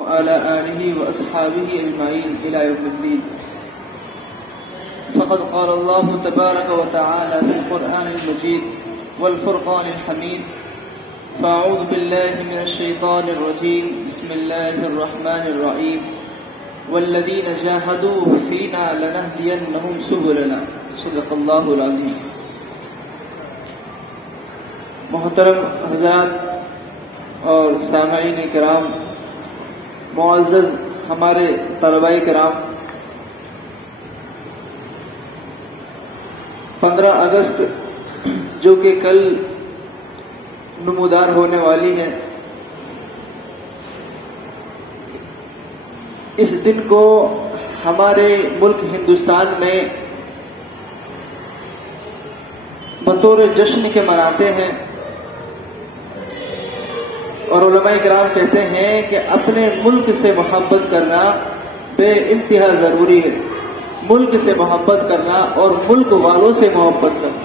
وعلى آله وأصحابه أجمعين إلى يوم الدين. فقد قال الله تبارك وتعالى في القرآن المجيد والفرقان الحميد: فأعوذ بالله من الشيطان الرجيم. بسم الله الرحمن الرحيم. والذين جاهدوا فينا لنهدينهم سبلنا. صدق الله العظيم. محترم حضرات اور سامعین کرام، معزز ہمارے طلباء کرام، 15 اگست جو کہ کل نمودار ہونے والی ہے، اس دن کو ہمارے ملک ہندوستان میں بطور جشن کے مناتے ہیں، اور علماء کرام کہتے ہیں کہ اپنے ملک سے محبت کرنا بے انتہا ضروری ہے. ملک سے محبت کرنا اور ملک والوں سے محبت کرنا.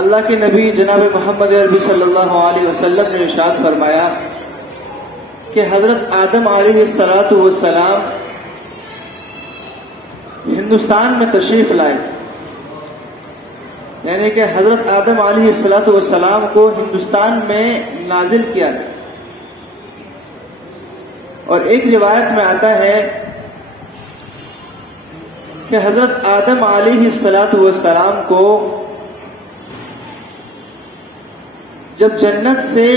اللہ کے نبی جناب محمد عربی صلی اللہ علیہ وسلم نے ارشاد فرمایا کہ حضرت آدم علیہ السلام ہندوستان میں تشریف لائے، یعنی کہ حضرت آدم علیہ السلام کو ہندوستان میں نازل کیا گیا. اور ایک روایت میں آتا ہے کہ حضرت آدم علیہ السلام کو جب جنت سے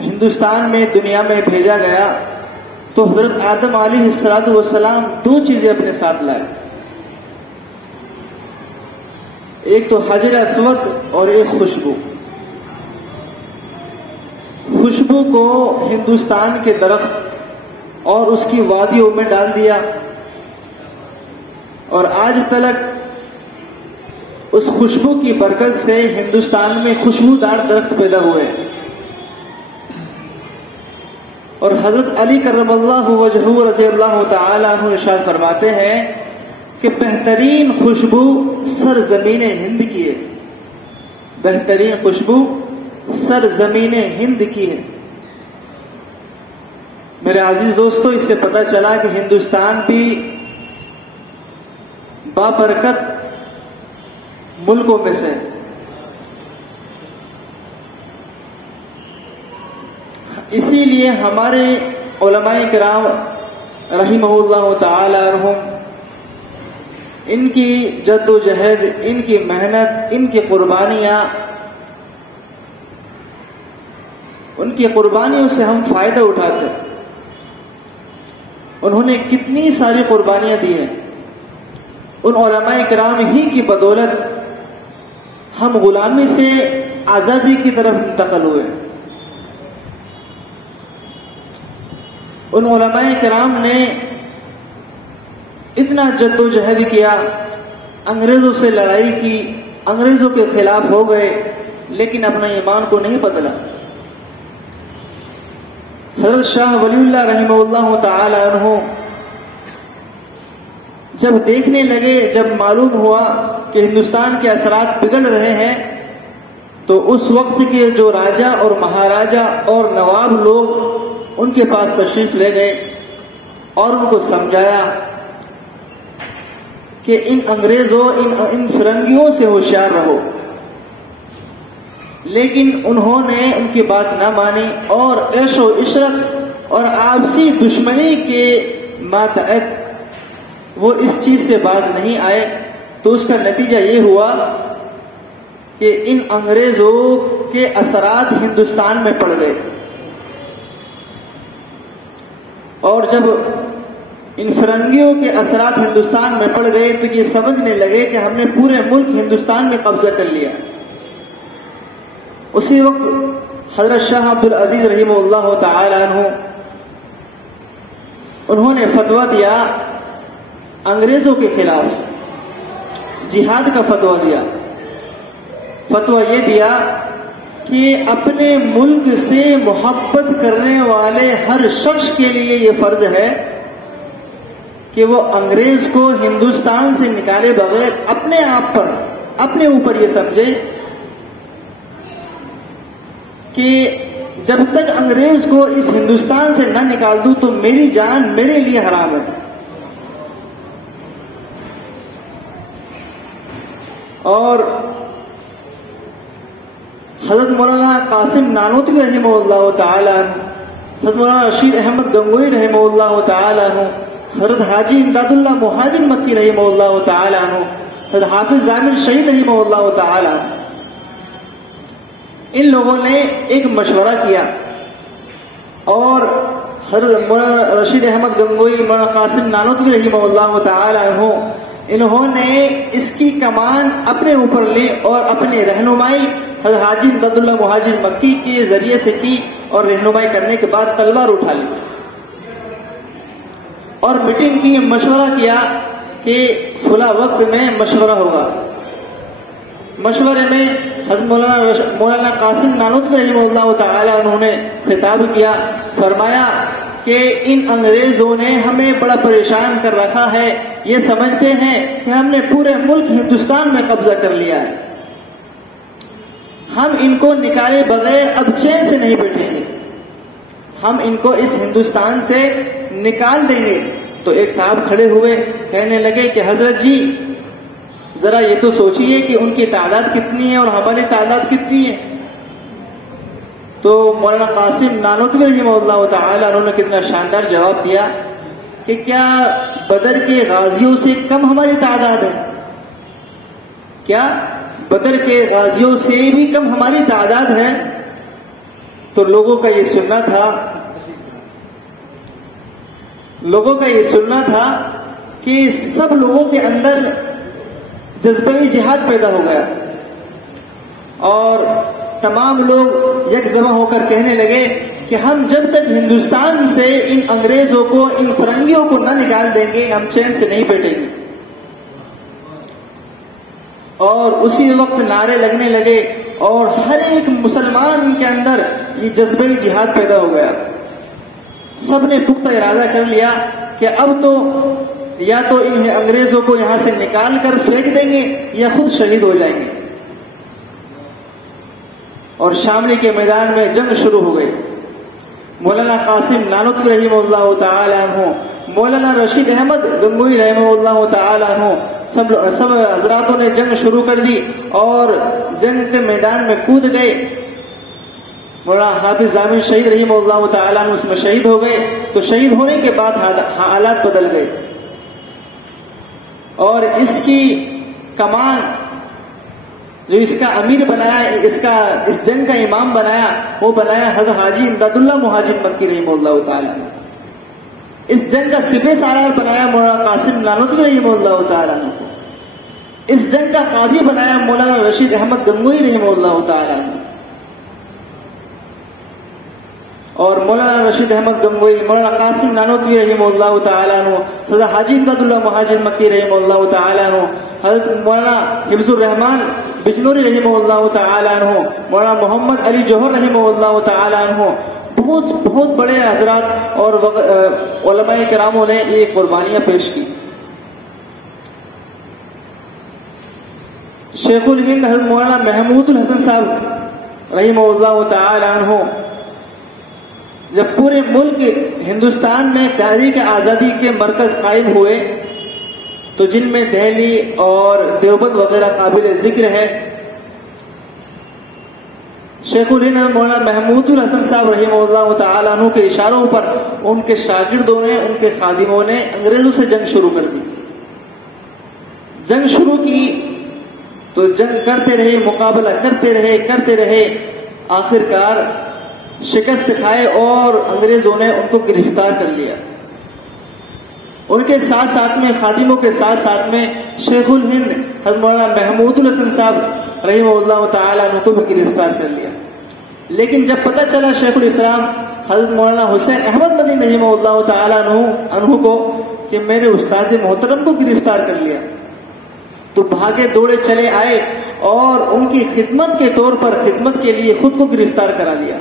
ہندوستان میں دنیا میں بھیجا گیا تو حضرت آدم علیہ السلام 2 چیزیں اپنے ساتھ لائے. ایک تو حجر اسود اور ایک خوشبو. خوشبو کو ہندوستان کے درخت اور اس کی وادیوں میں ڈال دیا، اور آج تلک اس خوشبو کی برکت سے ہندوستان میں خوشبودار درخت پیدا ہوئے. اور حضرت علی کرم اللہ وجہہ رضی اللہ تعالی عنہ ارشاد فرماتے ہیں کہ بہترین خوشبو سرزمین ہند کی ہے. بہترین خوشبو سرزمین ہند کی ہے. میرے عزیز دوستو، اس سے پتہ چلا کہ ہندوستان بھی بابرکت ملکوں میں سے. اسی لیے ہمارے علماء کرام رحمہ اللہ تعالی عنہم، ان کی جد و جہد، ان کی محنت، ان کی قربانیاں، ان کی قربانیوں سے ہم فائدہ اٹھاتے ہیں. انہوں نے کتنی ساری قربانیاں دی ہیں. ان علماء کرام ہی کی بدولت ہم غلامی سے آزادی کی طرف منتقل ہوئے. ان علماء کرام نے اتنا جد و جہد کیا، انگریزوں سے لڑائی کی، انگریزوں کے خلاف ہو گئے، لیکن اپنا ایمان کو نہیں بدلا. حضرت شاہ ولی اللہ رحمہ اللہ تعالی عنہ جب دیکھنے لگے، جب معلوم ہوا کہ ہندوستان کے اثرات بگڑ رہے ہیں، تو اس وقت کے جو راجا اور مہاراجا اور نواب لوگ ان کے پاس تشریف لے گئے اور ان کو سمجھایا کہ ان انگریزوں، ان فرنگیوں سے ہوشیار رہو. لیکن انہوں نے ان کی بات نہ مانی، اور عیش و عشرت اور آپسی دشمنی کے ماتحت وہ اس چیز سے باز نہیں آئے. تو اس کا نتیجہ یہ ہوا کہ ان انگریزوں کے اثرات ہندوستان میں پڑ گئے. اور جب ان فرنگیوں کے اثرات ہندوستان میں پڑ گئے تو یہ سمجھنے لگے کہ ہم نے پورے ملک ہندوستان میں قبضہ کر لیا. اسی وقت حضرت شاہ عبد العزیز رحمہ اللہ تعالی عنہ انہوں نے فتویٰ دیا انگریزوں کے خلاف، جہاد کا فتویٰ دیا. فتویٰ یہ دیا کہ اپنے ملک سے محبت کرنے والے ہر شخص کے لیے یہ فرض ہے کہ وہ انگریز کو ہندوستان سے نکالے بغیر اپنے آپ پر، اپنے اوپر یہ سمجھے کہ جب تک انگریز کو اس ہندوستان سے نہ نکال دوں تو میری جان میرے لیے حرام ہے. اور حضرت مولانا قاسم نانوتوی رحمہ اللہ تعالی عنہ، حضرت مولانا رشید احمد گنگوئی رحمہ اللہ تعالی عنہ، حضرت حاجی امداد اللہ مہاجر مکی رحمہ اللہ تعالی عنہ، حضرت حافظ ضامر شہید رحمہ اللہ تعالی عنہ، ان لوگوں نے ایک مشورہ کیا اور حضرت مولانا رشید احمد گنگوئی، مولانا قاسم نانوتوی رحمہ اللہ تعالی عنہ، انہوں نے اس کی کمان اپنے اوپر لی اور اپنی رہنمائی حضرت حاجی امداد اللہ مہاجر مکی کے ذریعے سے کی، اور رہنمائی کرنے کے بعد تلوار اٹھا لی اور میٹنگ کی، مشورہ کیا کہ فلاں وقت میں مشورہ ہوگا. مشورے میں حضرت مولانا قاسم نانوتوی رحمہ اللہ تعالی انہوں نے خطاب کیا، فرمایا کہ ان انگریزوں نے ہمیں بڑا پریشان کر رکھا ہے، یہ سمجھتے ہیں کہ ہم نے پورے ملک ہندوستان میں قبضہ کر لیا ہے، ہم ان کو نکالے بغیر اب چین سے نہیں بیٹھیں گے، ہم ان کو اس ہندوستان سے نکال دیں گے. تو ایک صاحب کھڑے ہوئے، کہنے لگے کہ حضرت جی ذرا یہ تو سوچئے کہ ان کی تعداد کتنی ہے اور ہماری تعداد کتنی ہے. تو مولانا قاسم نانوتوی رحمہ اللہ تعالی انہوں نے کتنا شاندار جواب دیا کہ کیا بدر کے غازیوں سے کم ہماری تعداد ہے؟ کیا بدر کے غازیوں سے بھی کم ہماری تعداد ہے؟ تو لوگوں کا یہ سننا تھا کہ سب لوگوں کے اندر جذبہ جہاد پیدا ہو گیا اور تمام لوگ یک جمع ہو کر کہنے لگے کہ ہم جب تک ہندوستان سے ان انگریزوں کو، ان فرنگیوں کو نہ نکال دیں گے ہم چین سے نہیں بیٹھیں گے. اور اسی وقت نعرے لگنے لگے اور ہر ایک مسلمان کے اندر یہ جذبہ جہاد پیدا ہو گیا. سب نے پختہ ارادہ کر لیا کہ اب تو یا تو انہیں انگریزوں کو یہاں سے نکال کر پھینک دیں گے یا خود شہید ہو جائیں گے. اور شاملی کے میدان میں جنگ شروع ہو گئی. مولانا قاسم نانوتوی رحمہ اللہ تعالی عنہ، مولانا رشید احمد گنگوئی رحمہ اللہ تعالی عنہ، سب حضراتوں نے جنگ شروع کر دی اور جنگ کے میدان میں کود گئے. مولانا حافظ ضامر شہید رحمہ اللہ تعالی عنہ اس میں شہید ہو گئے. تو شہید ہونے کے بعد حالات بدل گئے اور اس کی کمان جو اس کا امیر بنایا، اس جنگ کا امام بنایا، وہ بنایا حضرت حاجی امداد اللہ مہاجر مکی رحمہ اللہ تعالی عنہ. اس جنگ کا سپہ سالار بنایا مولانا قاسم نانوتوی رحمہ اللہ تعالی عنہ کو. اس جنگ کا قاضی بنایا مولانا رشید احمد گنگوئی رحمہ اللہ تعالی عنہ. اور مولانا رشید احمد گنگوئی، مولانا قاسم نانوتوی رحمہ اللہ تعالی عنہ، حضرت حاجی امداد اللہ مہاجر مکی رحمہ اللہ تعالی عنہ، حضرت مولانا حفظ الرحمان بجنوری رحمہ اللہ تعالی عنہ، مولانا محمد علی جوہر رحمہ اللہ تعالی عنہ، بہت بڑے حضرات اور علماء کراموں نے یہ قربانیاں پیش کی. شیخ الہند حضرت مولانا محمود الحسن صاحب رحمہ اللہ تعالی عنہ جب پورے ملک ہندوستان میں تحریک آزادی کے مرکز قائم ہوئے تو جن میں دہلی اور دیوبند وغیرہ قابل ذکر ہے، شیخ الہند مولانا محمود الحسن صاحب رحمہ اللہ تعالیٰ عنہ کے اشاروں پر ان کے شاگردوں نے، ان کے خادموں نے انگریزوں سے جنگ شروع کر دی. جنگ شروع کی تو جنگ کرتے رہے، مقابلہ کرتے رہے، آخرکار شکست کھائے اور انگریزوں نے ان کو گرفتار کر لیا. ان کے ساتھ میں، خادموں کے ساتھ میں شیخ الہند حضرت مولانا محمود الحسن صاحب رحمہ اللہ تعالیٰ عنہ کو بھی گرفتار کر لیا. لیکن جب پتہ چلا شیخ الاسلام حضرت مولانا حسین احمد مدنی رحمہ اللہ تعالیٰ عنہ کو کہ میرے استاذ محترم کو گرفتار کر لیا، تو بھاگے دوڑے چلے آئے اور ان کی خدمت کے طور پر، خدمت کے لیے خود کو گرفتار کرا لیا.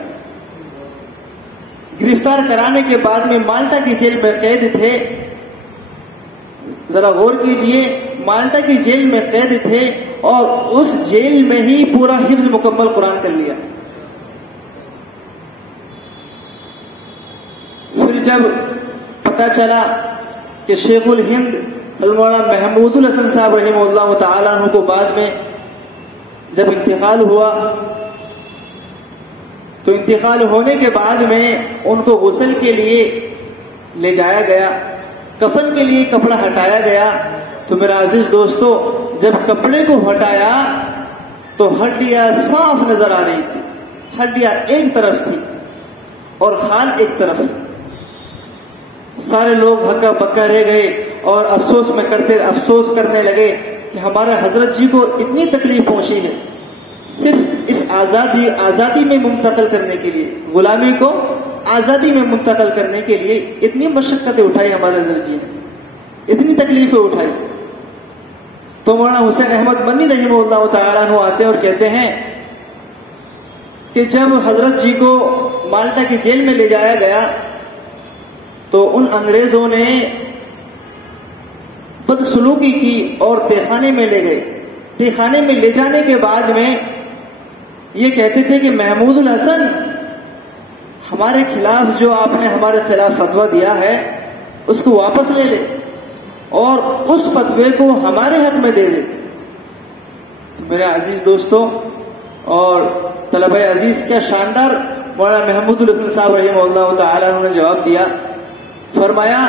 گرفتار کرانے کے بعد میں مالٹا کی جیل میں قید تھے. ذرا غور کیجئے، مالٹا کی جیل میں قید تھے اور اس جیل میں ہی پورا حفظ مکمل قرآن کر لیا. پھر جب پتہ چلا کہ شیخ الہند حضرت مولانا محمود الحسن صاحب رحمہ اللہ تعالیٰ عنہ کو بعد میں جب انتقال ہوا، تو انتقال ہونے کے بعد میں ان کو غسل کے لیے لے جایا گیا، کفن کے لیے کپڑا ہٹایا گیا، تو میرا عزیز دوستو جب کپڑے کو ہٹایا تو ہڈیاں صاف نظر آ رہی تھی، ہڈیاں ایک طرف تھی اور خال ایک طرف۔ سارے لوگ ہکا بکا رہ گئے اور افسوس کرنے لگے کہ ہمارے حضرت جی کو اتنی تکلیف پہنچی ہے، صرف اس آزادی میں منتقل کرنے کے لیے، غلامی کو آزادی میں منتقل کرنے کے لیے اتنی مشقتیں اٹھائی ہمارے حضرت جی نے، اتنی تکلیفیں اٹھائی۔ تو مولانا حسین احمد مدنی رحمہ اللہ تعالیٰ عنہ آتے اور کہتے ہیں کہ جب حضرت جی کو مالٹا کی جیل میں لے جایا گیا تو ان انگریزوں نے بدسلوکی کی اور تہخانے میں لے گئے۔ تہخانے میں لے جانے کے بعد میں یہ کہتے تھے کہ محمود الحسن ہمارے خلاف جو آپ نے ہمارے خلاف فتویٰ دیا ہے اس کو واپس لے لے اور اس فتوے کو ہمارے حق میں دے دے۔ میرے عزیز دوستو اور طلبہ عزیز، کیا شاندار مولانا محمود الحسن صاحب رحمہ اللہ تعالیٰ نے جواب دیا، فرمایا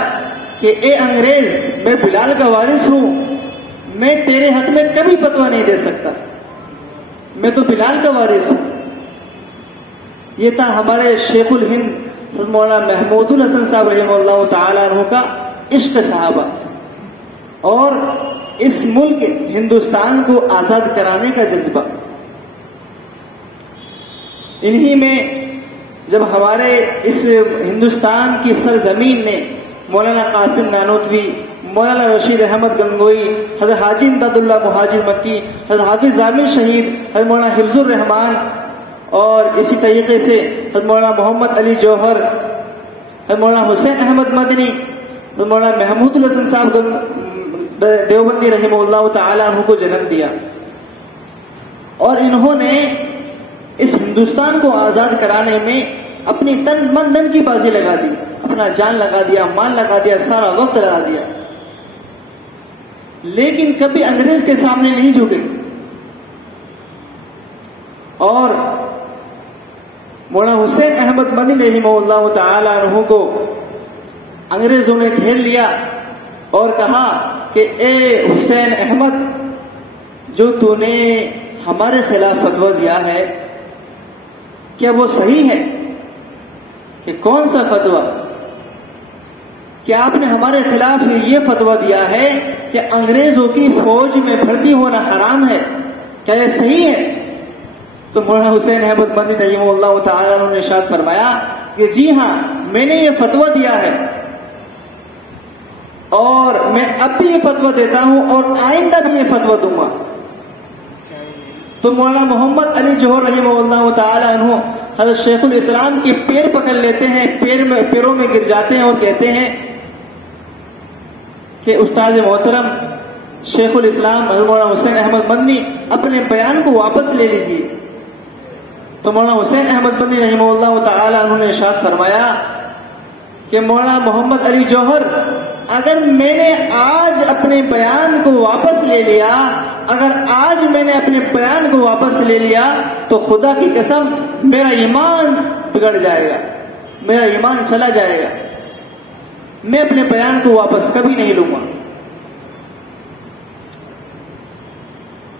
کہ اے انگریز، میں بلال کا وارث ہوں، میں تیرے حق میں کبھی فتویٰ نہیں دے سکتا، میں تو بلال کا وارث ہوں۔ یہ تھا ہمارے شیخ الہند حضرت مولانا محمود الحسن صاحب رحمہ اللہ تعالیٰ عنہ کا عشق صحابہ اور اس ملک ہندوستان کو آزاد کرانے کا جذبہ۔ انہی میں جب ہمارے اس ہندوستان کی سرزمین نے مولانا قاسم نانوتوی، مولانا رشید احمد گنگوئی، حضرت حاجی امداد اللہ مہاجر مکی، حضرت حافظ ضامن شہید، حضرت مولانا حفظ الرحمان، اور اسی طریقے سے حضرت مولانا محمد علی جوہر، حضرت مولانا حسین احمد مدنی، حضرت مولانا محمود الحسن صاحب دیوبندی رحمہ اللہ تعالیٰ عنہ کو جنم دیا، اور انہوں نے اس ہندوستان کو آزاد کرانے میں اپنی تن من دھن کی بازی لگا دی، اپنا جان لگا دیا، مال لگا دیا، سارا وقت لگا دیا، لیکن کبھی انگریز کے سامنے نہیں جھکے۔ اور مولانا حسین احمد مدنی رحمہ اللہ تعالی عنہ کو انگریزوں نے گھیر لیا اور کہا کہ اے حسین احمد، جو تو نے ہمارے خلاف فتویٰ دیا ہے کیا وہ صحیح ہے؟ کہ کون سا فتویٰ؟ کیا آپ نے ہمارے خلاف یہ فتویٰ دیا ہے کہ انگریزوں کی فوج میں بھرتی ہونا حرام ہے، کیا یہ صحیح ہے؟ تو مولانا حسین احمد مدنی رحمہ اللہ تعالیٰ نے ارشاد فرمایا کہ جی ہاں، میں نے یہ فتویٰ دیا ہے اور میں اب بھی یہ فتویٰ دیتا ہوں اور آئندہ بھی یہ فتویٰ دوں گا۔ تو مولانا محمد علی جوہر رحمہ اللہ تعالیٰ عنہ حضرت شیخ الاسلام کے پیر پکڑ لیتے ہیں، پیروں میں گر جاتے ہیں اور کہتے ہیں کہ استاد محترم شیخ الاسلام حضرت مولانا حسین احمد مدنی اپنے بیان کو واپس لے لیجیے۔ تو مولانا حسین احمد مدنی رحمہ اللہ تعالیٰ عنہ نے ارشاد فرمایا کہ مولانا محمد علی جوہر، اگر میں نے آج اپنے بیان کو واپس لے لیا، اگر آج میں نے اپنے بیان کو واپس لے لیا تو خدا کی قسم میرا ایمان بگڑ جائے گا، میرا ایمان چلا جائے گا، میں اپنے بیان کو واپس کبھی نہیں لوں گا۔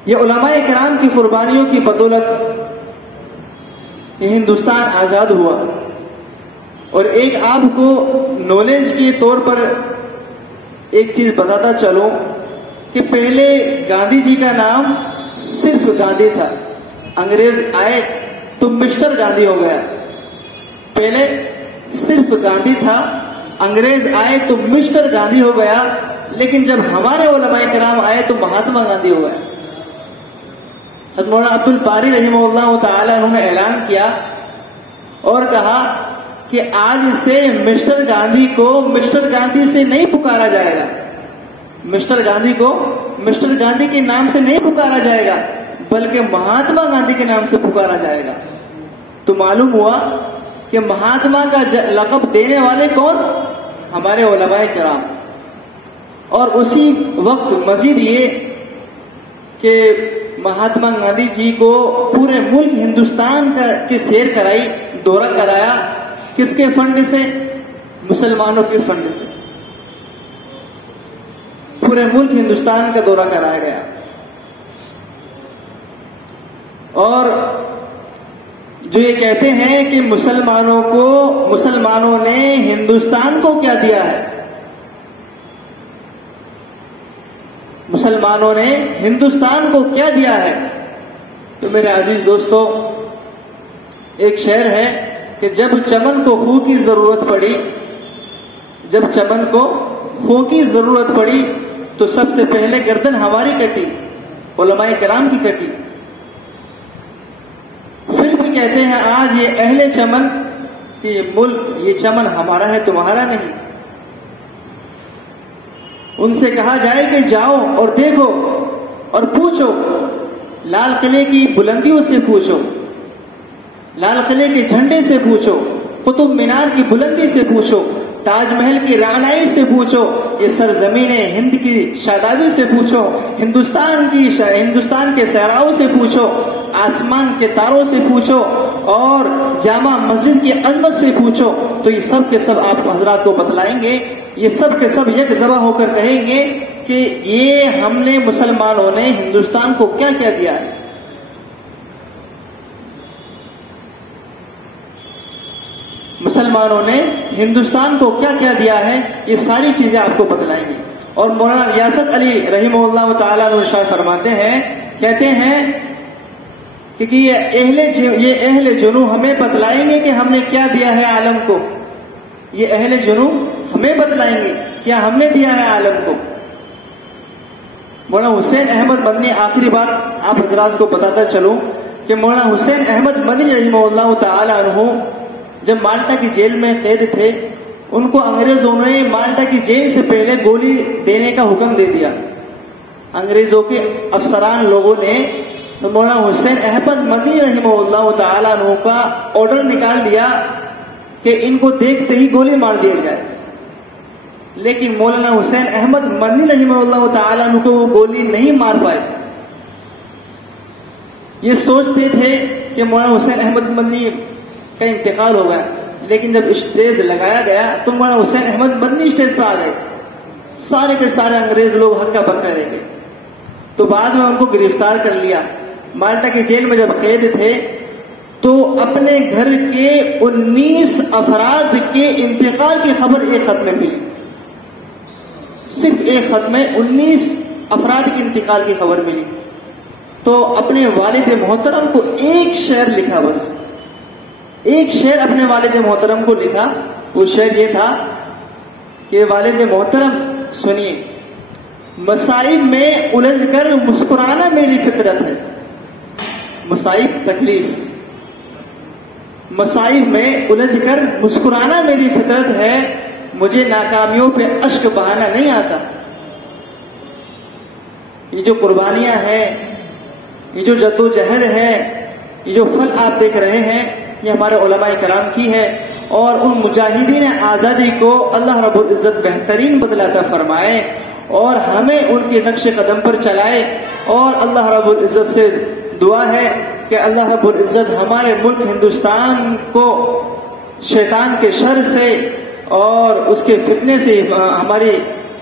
یہ علماء کرام کی قربانیوں کی بدولت یہ ہندوستان آزاد ہوا۔ اور ایک آپ کو نالج کے طور پر ایک چیز بتاتا چلوں کہ پہلے گاندھی جی کا نام صرف گاندھی تھا، انگریز آئے تو مسٹر گاندھی ہو گیا۔ پہلے صرف گاندھی تھا، انگریز آئے تو مسٹر گاندھی ہو گیا، لیکن جب ہمارے علماء کرام آئے تو مہاتما گاندھی ہو گیا۔ حضرت مولانا عبد الباری رحمہ اللہ تعالی انہوں نے اعلان کیا اور کہا کہ آج سے مسٹر گاندھی کو مسٹر گاندھی سے نہیں پکارا جائے گا، مسٹر گاندھی کو مسٹر گاندھی کے نام سے نہیں پکارا جائے گا، بلکہ مہاتما گاندھی کے نام سے پکارا جائے گا۔ تو معلوم ہوا کہ مہاتما کا لقب دینے والے کون؟ ہمارے علماء کرام. اور اسی وقت مزید یہ کہ مہاتما گاندھی جی کو پورے ملک ہندوستان کی سیر کرائی، دورہ کرایا. کس کے فنڈ سے؟ مسلمانوں کے فنڈ سے. پورے ملک ہندوستان کا دورہ کرایا گیا. اور جو یہ کہتے ہیں کہ مسلمانوں نے ہندوستان کو کیا دیا ہے، مسلمانوں نے ہندوستان کو کیا دیا ہے، تو میرے عزیز دوستو، ایک شعر ہے کہ جب چمن کو خوں کی ضرورت پڑی، جب چمن کو خوں کی ضرورت پڑی تو سب سے پہلے گردن ہماری کٹی، علماء کرام کی کٹی. پھر بھی کہتے ہیں آج یہ اہل چمن کہ ملک، یہ چمن ہمارا ہے، تمہارا نہیں. ان سے کہا جائے کہ جاؤ اور دیکھو اور پوچھو، لال قلعے کی بلندیوں سے پوچھو، لال قلعے کے جھنڈے سے پوچھو، قطب مینار کی بلندی سے پوچھو، تاج محل کی رعنائی سے پوچھو، یہ سرزمین ہند کی شادابی سے پوچھو، ہندوستان کے صحراؤں سے پوچھو، آسمان کے تاروں سے پوچھو، اور جامع مسجد کی عظمت سے پوچھو، تو یہ سب کے سب آپ حضرات کو بتلائیں گے. یہ سب کے سب یک ذبح ہو کر کہیں گے کہ یہ ہم نے مسلمانوں نے ہندوستان کو کیا کیا دیا ہے. مسلمانوں نے ہندوستان کو کیا کیا دیا ہے، یہ ساری چیزیں آپ کو بتلائیں گے. اور مولانا ریاست علی رحمہ اللہ تعالیٰ ارشاد فرماتے ہیں، کہتے ہیں کہ یہ اہل جنوں ہمیں بتلائیں گے کہ ہم نے کیا دیا ہے عالم کو. یہ اہل جنوں ہمیں بتلائیں گے کیا ہم نے دیا ہے عالم کو. مولانا حسین احمد مدنی، آخری بات آپ حضرات کو بتاتا چلوں کہ مولانا حسین احمد مدنی رحمہ اللہ تعالیٰ عنہ جب مالٹا کی جیل میں قید تھے، ان کو انگریزوں نے مالٹا کی جیل سے پہلے گولی دینے کا حکم دے دیا. انگریزوں کے افسران لوگوں نے مولانا حسین احمد مدنی رحمہ اللہ تعالیٰ عنہ کا آرڈر نکال دیا کہ ان کو دیکھتے ہی گولی مار دیا جائے. لیکن مولانا حسین احمد مدنی رحمہ اللہ تعالیٰ عنہ کو وہ گولی نہیں مار پائے. یہ سوچتے تھے کہ مولانا حسین احمد مدنی کا انتقال ہو گیا، لیکن جب اسٹیج لگایا گیا تو مولانا حسین احمد مدنی اسٹیج پہ آ گئے. سارے کے سارے انگریز لوگ ہکا بکا رہ گئے. تو بعد میں ان کو گرفتار کر لیا. مالٹا کی جیل میں جب قید تھے تو اپنے گھر کے 19 افراد کے انتقال کی خبر ایک خط میں ملی. صرف ایک خط میں 19 افراد کے انتقال کی خبر ملی. تو اپنے والد محترم کو ایک شعر لکھا، بس ایک شعر اپنے والد محترم کو لکھا. وہ شعر یہ تھا کہ والد محترم سنیے، مصائب میں الجھ کر مسکرانا میری فطرت ہے. مصائب تکلیف، مصائب میں الجھ کر مسکرانا میری فطرت ہے، مجھے ناکامیوں پہ اشک بہانا نہیں آتا. یہ جو قربانیاں ہیں، یہ جو جدوجہد ہے، یہ جو پھل آپ دیکھ رہے ہیں، یہ ہمارے علماء کرام کی ہے. اور ان مجاہدین آزادی کو اللہ رب العزت بہترین بدلہ عطا فرمائے اور ہمیں ان کے نقش قدم پر چلائے. اور اللہ رب العزت سے دعا ہے کہ اللہ رب العزت ہمارے ملک ہندوستان کو شیطان کے شر سے اور اس کے فتنے سے ہمارے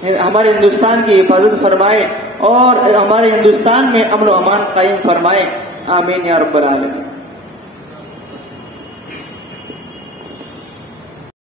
ہندوستان کی حفاظت فرمائے اور ہمارے ہندوستان میں امن و امان قائم فرمائے. آمین یا رب العالمین.